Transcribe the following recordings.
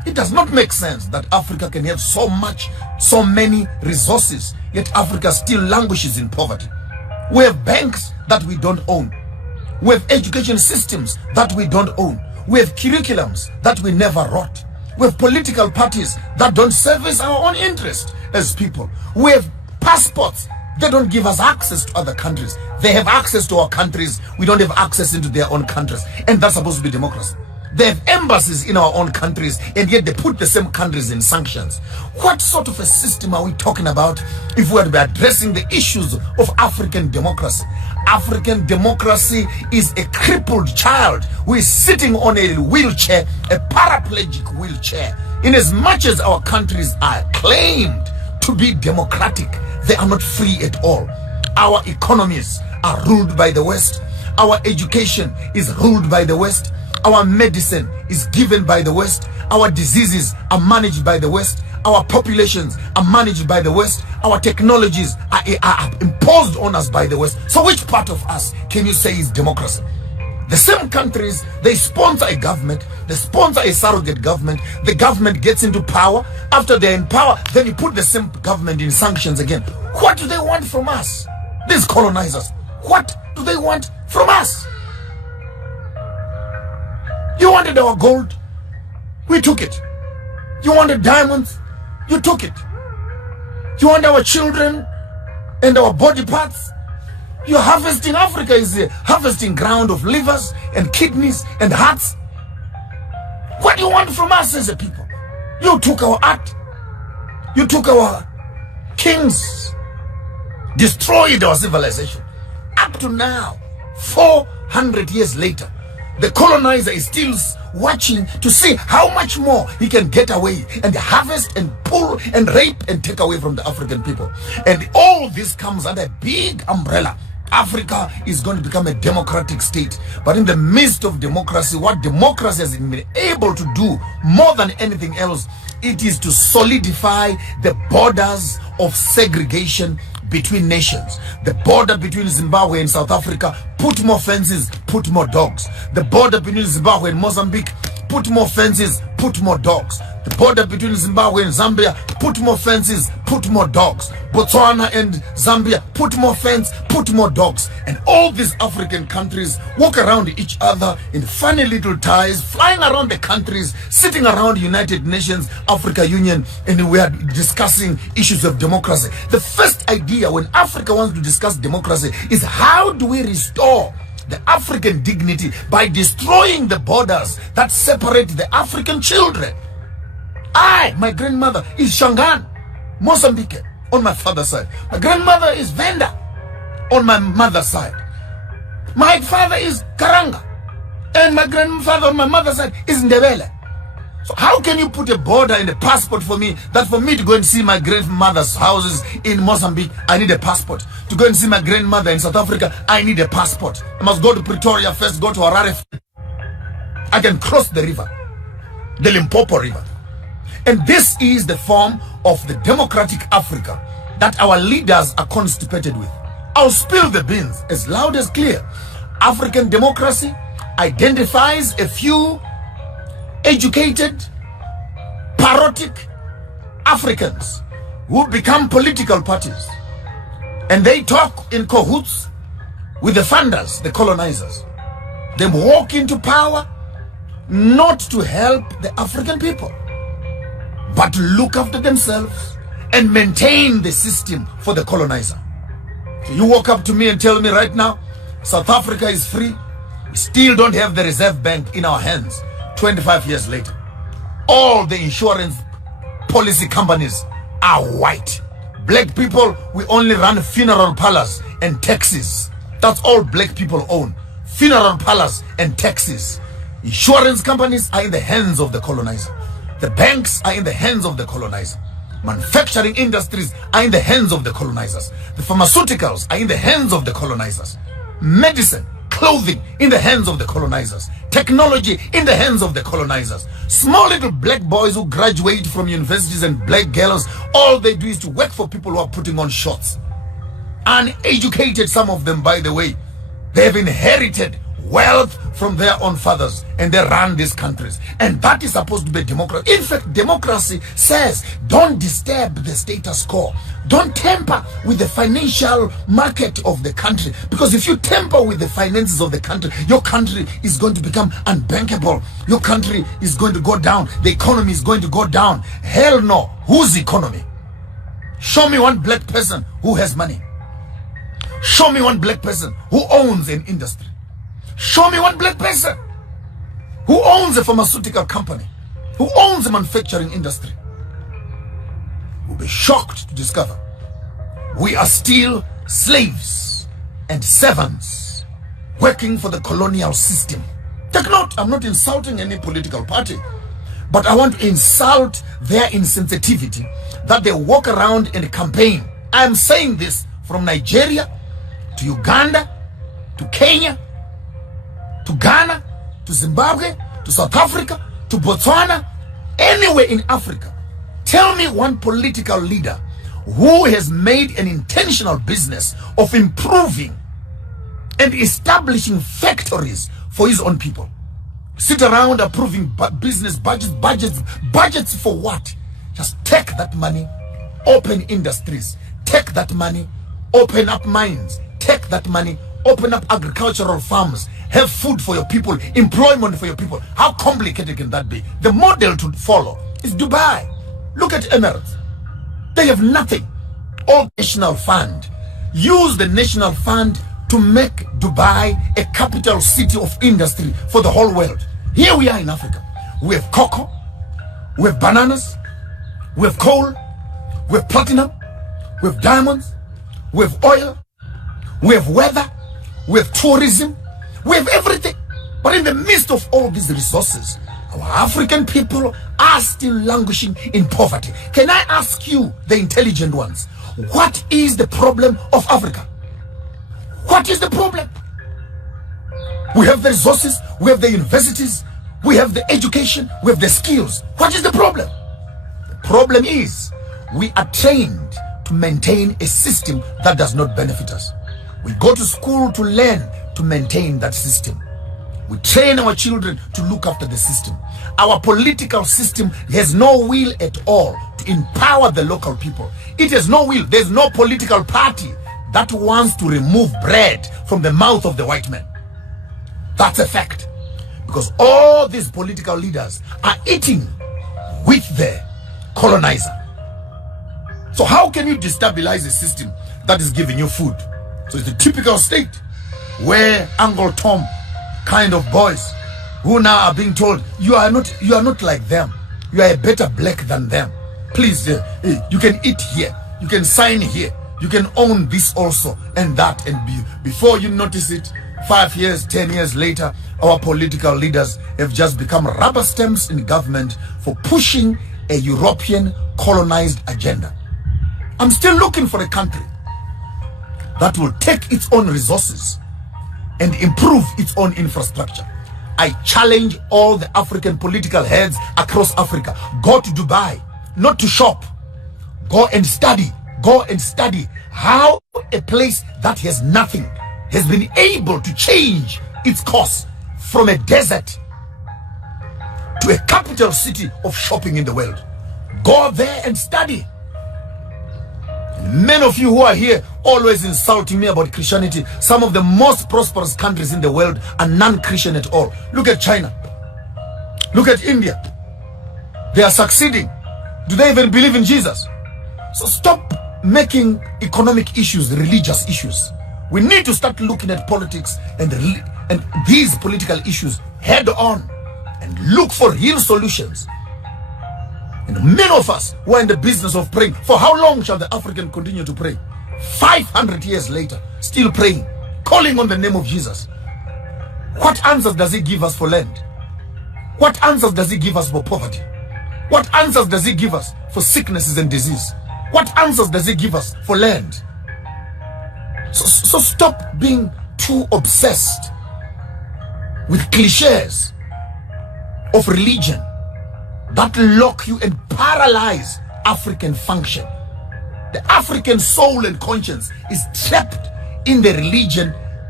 It does not make sense that Africa can have so many resources, yet Africa still languishes in poverty. We have banks that we don't own. We have education systems that we don't own. We have curriculums that we never wrote. We have political parties that don't service our own interest as people. We have passports. They don't give us access to other countries. They have access to our countries. We don't have access into their own countries. And that's supposed to be democracy. They have embassies in our own countries, and yet they put the same countries in sanctions. What sort of a system are we talking about if we are to be addressing the issues of African democracy? African democracy is a crippled child who is sitting on a wheelchair, a paraplegic wheelchair. In as much as our countries are claimed to be democratic, they are not free at all. Our economies are ruled by the West. Our education is ruled by the West. Our medicine is given by the West. Our diseases are managed by the West. Our populations are managed by the West. Our technologies are imposed on us by the West. So which part of us can you say is democracy? The same countries, they sponsor a government, they sponsor a surrogate government, the government gets into power. After they're in power, then you put the same government in sanctions again. What do they want from us? These colonizers, what do they want from us? You wanted our gold, we took it. You wanted diamonds, you took it. You want our children and our body parts? You're harvesting. Africa is a harvesting ground of livers and kidneys and hearts. What do you want from us as a people? You took our art. You took our kings. Destroyed our civilization. Up to now, 400 years later, the colonizer is still watching to see how much more he can get away and harvest and pull and rape and take away from the African people. And all this comes under a big umbrella. Africa is going to become a democratic state. But in the midst of democracy, what democracy has been able to do more than anything else, it is to solidify the borders of segregation between nations. The border between Zimbabwe and South Africa, put more fences, put more dogs. The border between Zimbabwe and Mozambique, put more fences, put more dogs. The border between Zimbabwe and Zambia, put more fences, put more dogs. Botswana and Zambia, put more fence, put more dogs. And all these African countries walk around each other in funny little ties, flying around the countries, sitting around United Nations, Africa Union, and we are discussing issues of democracy. The first idea when Africa wants to discuss democracy is how do we restore the African dignity by destroying the borders that separate the African children. My grandmother is Shangaan, Mozambique, on my father's side. My grandmother is Venda, on my mother's side. My father is Karanga, and my grandfather on my mother's side is Ndebele. So how can you put a border in a passport for me, that for me to go and see my grandmother's houses in Mozambique, I need a passport. To go and see my grandmother in South Africa, I need a passport. I must go to Pretoria first, go to Harare. I can cross the river, the Limpopo River. And this is the form of the democratic Africa that our leaders are constipated with. I'll spill the beans as loud as clear. African democracy identifies a few educated, parodic Africans who become political parties. And they talk in cahoots with the funders, the colonizers. They walk into power not to help the African people, but to look after themselves and maintain the system for the colonizer. So you walk up to me and tell me right now, South Africa is free. We still don't have the Reserve Bank in our hands 25 years later. All the insurance policy companies are white. Black people, we only run funeral parlors and taxis. That's all black people own. Funeral parlors and taxis. Insurance companies are in the hands of the colonizer. The banks are in the hands of the colonizer. Manufacturing industries are in the hands of the colonizers. The pharmaceuticals are in the hands of the colonizers. Medicine, clothing in the hands of the colonizers. Technology in the hands of the colonizers. Small little black boys who graduate from universities and black girls, all they do is to work for people who are putting on shorts. Uneducated, some of them, by the way. They have inherited wealth from their own fathers, and they run these countries. And that is supposed to be democracy. In fact, democracy says don't disturb the status quo. Don't tamper with the financial market of the country. Because if you tamper with the finances of the country, your country is going to become unbankable. Your country is going to go down. The economy is going to go down. Hell no. Whose economy? Show me one black person who has money. Show me one black person who owns an industry. Show me one black person who owns a pharmaceutical company, who owns a manufacturing industry. You'll be shocked to discover we are still slaves and servants working for the colonial system. Take note, I'm not insulting any political party, but I want to insult their insensitivity that they walk around and campaign. I'm saying this from Nigeria to Uganda to Kenya to Ghana to Zimbabwe to South Africa to Botswana, anywhere in Africa. Tell me one political leader who has made an intentional business of improving and establishing factories for his own people. Sit around approving business budgets for what? Just take that money, open industries. Take that money, open up mines. Take that money, open up agricultural farms. Have food for your people, employment for your people. How complicated can that be? The model to follow is Dubai. Look at Emirates. They have nothing. All national fund. Use the national fund to make Dubai a capital city of industry for the whole world. Here we are in Africa. We have cocoa, we have bananas, we have coal, we have platinum, we have diamonds, we have oil, we have weather, we have tourism, we have everything. But in the midst of all these resources, our African people are still languishing in poverty. Can I ask you, the intelligent ones, what is the problem of Africa? What is the problem? We have the resources, we have the universities, we have the education, we have the skills. What is the problem? The problem is we are trained to maintain a system that does not benefit us. We go to school to learn to maintain that system. We train our children to look after the system. Our political system has no will at all to empower the local people. It has no will. There's no political party that wants to remove bread from the mouth of the white man. That's a fact. Because all these political leaders are eating with the colonizer. So how can you destabilize a system that is giving you food? So it's the typical state where Uncle Tom kind of boys who now are being told, you are not like them. You are a better black than them. Please, you can eat here. You can sign here. You can own this also and that. And before you notice it, 5 years, 10 years later, our political leaders have just become rubber stamps in government for pushing a European colonized agenda. I'm still looking for a country that will take its own resources and improve its own infrastructure. I challenge all the African political heads across Africa. Go to Dubai, not to shop. Go and study. Go and study how a place that has nothing has been able to change its course from a desert to a capital city of shopping in the world. Go there and study. Many of you who are here always insulting me about Christianity. Some of the most prosperous countries in the world are non-Christian at all. Look at China. Look at India. They are succeeding. Do they even believe in Jesus? So stop making economic issues religious issues. We need to start looking at politics and these political issues head on and look for real solutions. And many of us who are in the business of praying, for how long shall the African continue to pray? 500 years later, still praying, calling on the name of Jesus. What answers does he give us for land? What answers does he give us for poverty? What answers does he give us for sicknesses and disease? What answers does he give us for land? So stop being too obsessed with cliches of religion that lock you and paralyze African function. The African soul and conscience is trapped in the religion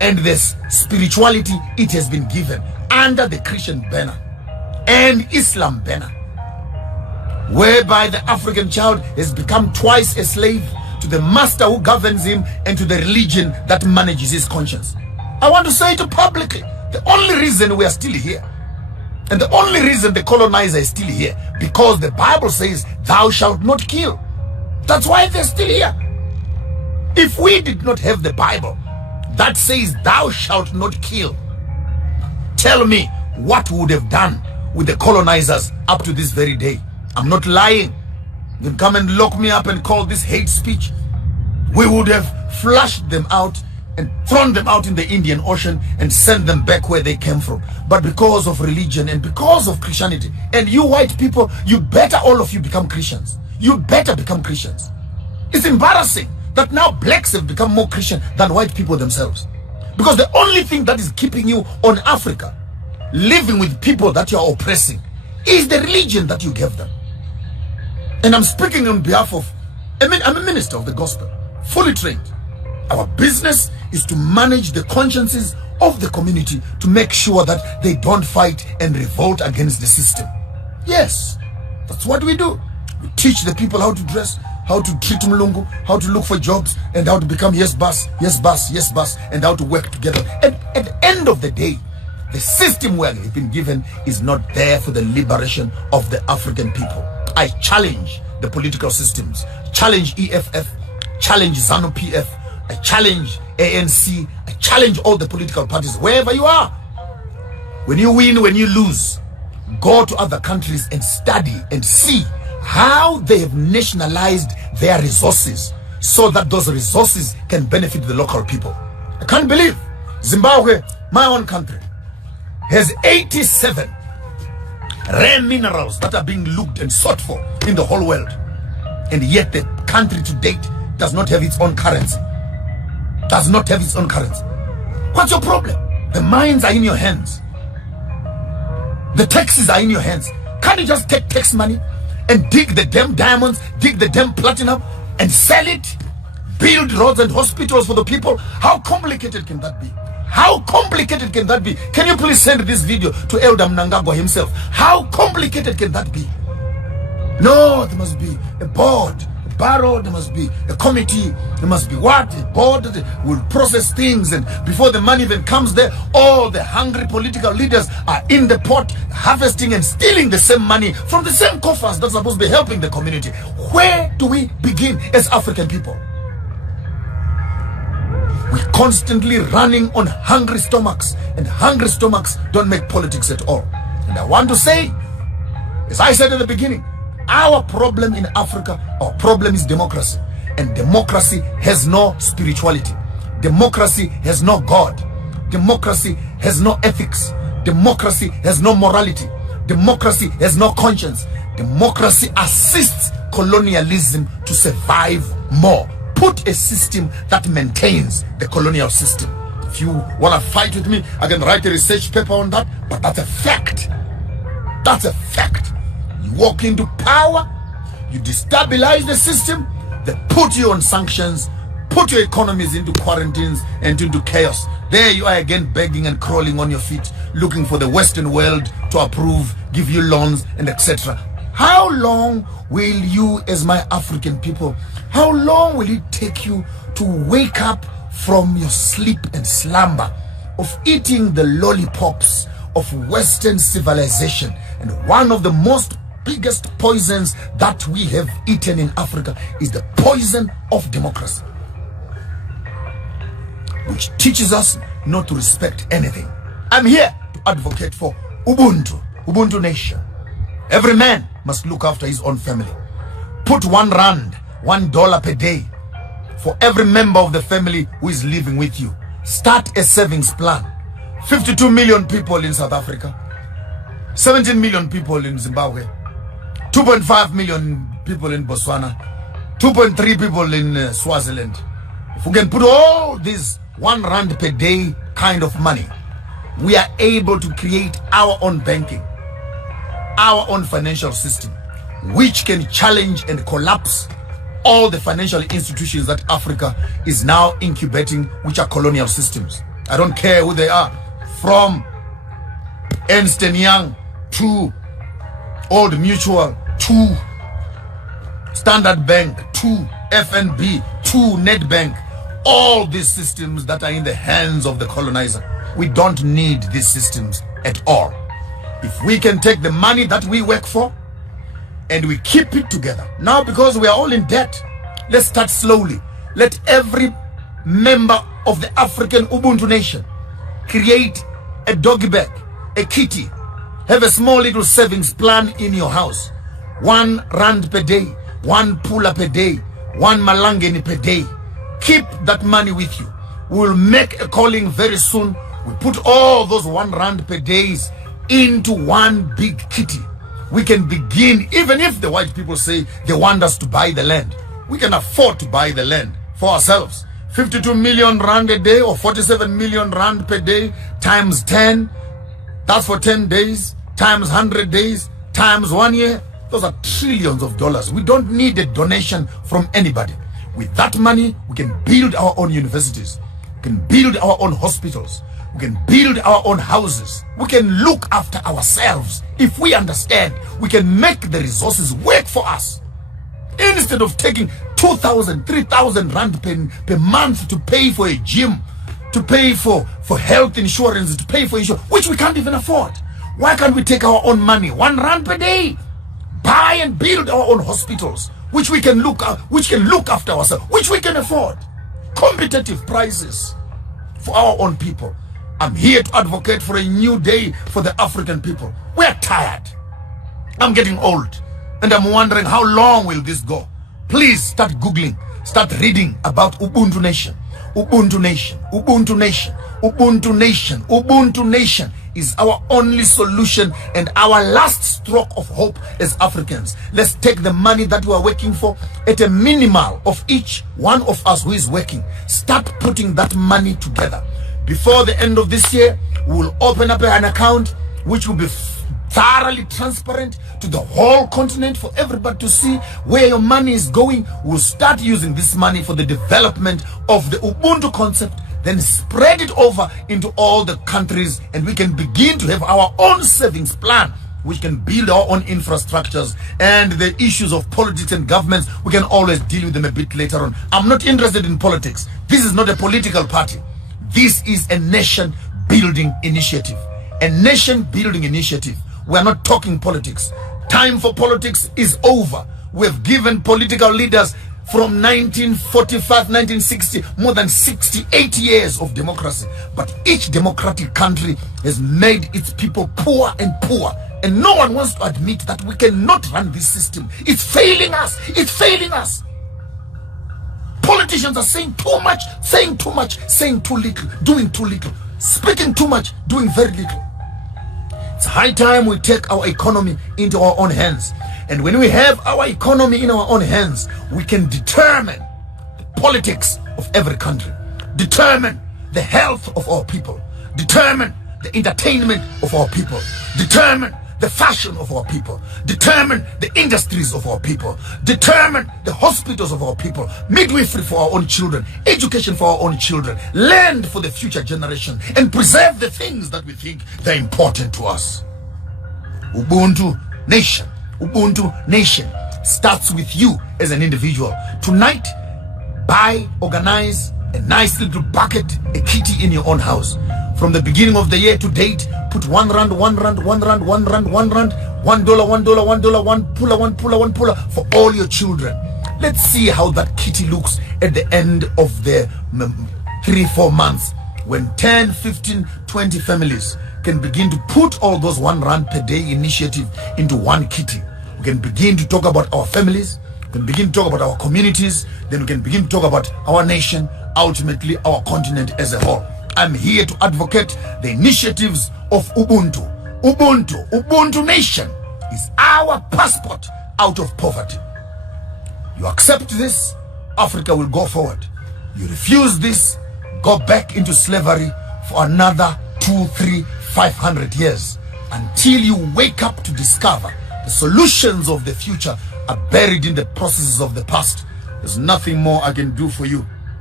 and this spirituality it has been given under the Christian banner and Islam banner, whereby the African child has become twice a slave to the master who governs him and to the religion that manages his conscience. I want to say it publicly. The only reason we are still here, and the only reason the colonizer is still here, because the Bible says, thou shalt not kill. That's why they're still here. If we did not have the Bible that says, thou shalt not kill, tell me what we would have done with the colonizers up to this very day. I'm not lying. You can come and lock me up and call this hate speech. We would have flushed them out and thrown them out in the Indian Ocean and sent them back where they came from. But because of religion and because of Christianity, and you white people, you better all of you become Christians. You better become Christians. It's embarrassing that now blacks have become more Christian than white people themselves. Because the only thing that is keeping you on Africa, living with people that you are oppressing, is the religion that you gave them. And I'm speaking on behalf of, I'm a minister of the gospel, fully trained. Our business is to manage the consciences of the community to make sure that they don't fight and revolt against the system. Yes, that's what we do. We teach the people how to dress, how to treat Mlungu, how to look for jobs, and how to become yes boss, yes boss, yes boss, and how to work together. And at the end of the day, the system we have been given is not there for the liberation of the African people. I challenge the political systems, challenge EFF, challenge ZANU-PF, I challenge ANC, I challenge all the political parties, wherever you are. When you win, when you lose, go to other countries and study and see how they have nationalized their resources so that those resources can benefit the local people. I can't believe Zimbabwe, my own country, has 87 rare minerals that are being looked and sought for in the whole world. And yet the country to date does not have its own currency. Does not have its own currency. What's your problem? The mines are in your hands. The taxes are in your hands. Can't you just take tax money and dig the damn diamonds, dig the damn platinum and sell it? Build roads and hospitals for the people? How complicated can that be? How complicated can that be? Can you please send this video to Elder Mnangagwa himself? How complicated can that be? No, there must be a board, a barrow, there must be a committee, there must be what? A board that will process things, and before the money even comes there, all the hungry political leaders are in the pot, harvesting and stealing the same money from the same coffers that's supposed to be helping the community. Where do we begin as African people? We're constantly running on hungry stomachs, and hungry stomachs don't make politics at all. And I want to say, as I said at the beginning, our problem in Africa, our problem is democracy. And democracy has no spirituality. Democracy has no God. Democracy has no ethics. Democracy has no morality. Democracy has no conscience. Democracy assists colonialism to survive more. Put a system that maintains the colonial system. If you want to fight with me, I can write a research paper on that, but that's a fact. That's a fact. You walk into power, you destabilize the system, they put you on sanctions, put your economies into quarantines and into chaos. There you are again begging and crawling on your feet, looking for the Western world to approve, give you loans and etc. How long will you, as my African people, how long will it take you to wake up from your sleep and slumber of eating the lollipops of Western civilization? And one of the most biggest poisons that we have eaten in Africa is the poison of democracy, which teaches us not to respect anything. I'm here to advocate for Ubuntu nation. Every man must look after his own family. Put R1, $1 per day for every member of the family who is living with you. Start a savings plan. 52 million people in South Africa, 17 million people in Zimbabwe, 2.5 million people in Botswana, 2.3 people in Swaziland. If we can put all these R1 per day kind of money, we are able to create our own banking, our own financial system, which can challenge and collapse all the financial institutions that Africa is now incubating, which are colonial systems. I don't care who they are, from Ernst & Young to Old Mutual to Standard Bank to FNB to Nedbank, all these systems that are in the hands of the colonizer. We don't need these systems at all. If we can take the money that we work for and we keep it together. Now, because we are all in debt, let's start slowly. Let every member of the African Ubuntu nation create a doggy bag, a kitty, have a small little savings plan in your house. R1 per day, 1 pula per day, 1 malangeni per day. Keep that money with you. We'll make a calling very soon. We put all those R1 per days into one big kitty. We can begin, even if the white people say they want us to buy the land, we can afford to buy the land for ourselves. 52 million rand a day or 47 million rand per day times 10, that's for 10 days, times 100 days, times 1 year. Those are trillions of dollars. We don't need a donation from anybody. With that money, we can build our own universities. We can build our own hospitals. We can build our own houses. We can look after ourselves. If we understand, we can make the resources work for us. Instead of taking 2,000, 3,000 rand per month to pay for a gym, to pay for health insurance, to pay for insurance, which we can't even afford. Why can't we take our own money, R1 per day, buy and build our own hospitals, which we can look after ourselves, which we can afford, competitive prices for our own people. I'm here to advocate for a new day for the African people. We're tired. I'm getting old, and I'm wondering how long will this go. Please start Googling, start reading about Ubuntu Nation. Ubuntu Nation, Ubuntu Nation, Ubuntu Nation, Ubuntu Nation is our only solution and our last stroke of hope as Africans. Let's take the money that we are working for at a minimal of each one of us who is working. Start putting that money together. Before the end of this year, we will open up an account which will be thoroughly transparent to the whole continent for everybody to see where your money is going. We'll start using this money for the development of the Ubuntu concept, then spread it over into all the countries, and we can begin to have our own savings plan, which can build our own infrastructures. And the issues of politics and governments, we can always deal with them a bit later on. I'm not interested in politics. This is not a political party. This is a nation building initiative. A nation building initiative. We are not talking politics. Time for politics is over. We have given political leaders from 1945, 1960, more than 68 years of democracy. But each democratic country has made its people poor and poor. And no one wants to admit that we cannot run this system. It's failing us. It's failing us. Politicians are saying too much, saying too much, saying too little, doing too little, speaking too much, doing very little. It's high time we take our economy into our own hands. And when we have our economy in our own hands, we can determine the politics of every country, determine the health of our people, determine the entertainment of our people, determine the fashion of our people, determine the industries of our people, determine the hospitals of our people, midwifery for our own children, education for our own children, land for the future generation, and preserve the things that we think they're important to us. Ubuntu Nation. Ubuntu Nation starts with you as an individual. Tonight, buy, organize a nice little bucket, a kitty in your own house. From the beginning of the year to date, put R1, R1, R1, R1, R1, $1, $1, $1, one puller, one puller for all your children. Let's see how that kitty looks at the end of the 3-4 months, when 10, 15, 20 families can begin to put all those R1 per day initiative into one kitty. We can begin to talk about our families, we can begin to talk about our communities, then we can begin to talk about our nation, ultimately our continent as a whole. I'm here to advocate the initiatives of Ubuntu. Ubuntu Nation is our passport out of poverty. You accept this, Africa will go forward. You refuse this, go back into slavery for another 2, 3, 500 years, until you wake up to discover the solutions of the future are buried in the processes of the past. There's nothing more I can do for you.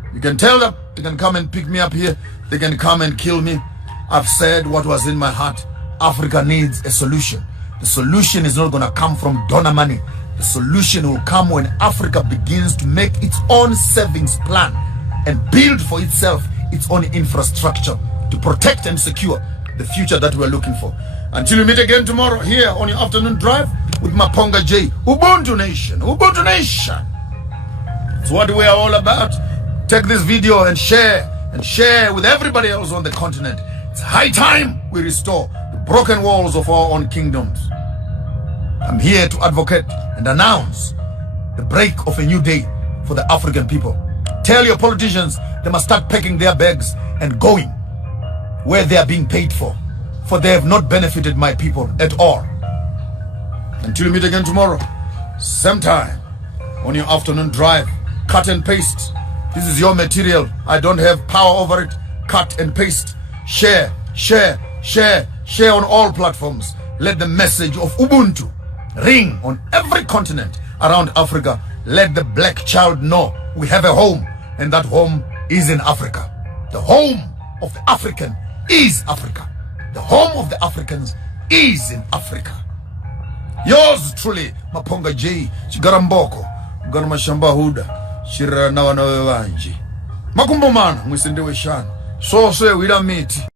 You can tell them, they can come and pick me up here. They can come and kill me. I've said what was in my heart. Africa needs a solution. The solution is not going to come from donor money. The solution will come when Africa begins to make its own savings plan and build for itself its own infrastructure to protect and secure the future that we're looking for. Until we meet again tomorrow here on your afternoon drive with Maponga J. Ubuntu Nation. Ubuntu Nation. It's what we are all about. Take this video and share with everybody else on the continent. It's high time we restore the broken walls of our own kingdoms. I'm here to advocate and announce the break of a new day for the African people. Tell your politicians they must start packing their bags and going where they are being paid for they have not benefited my people at all. Until we meet again tomorrow, same time, on your afternoon drive, cut and paste. This is your material. I don't have power over it. Cut and paste. Share on all platforms. Let the message of Ubuntu ring on every continent around Africa. Let the black child know we have a home, and that home is in Africa. The home of the African is Africa. The home of the Africans is in Africa. Yours truly, Maponga J. Chigaramboko, Garmashamba Huda, Shira Nawana Wanji. Makumbomana, Mwisendewe Shan. So say we don't meet.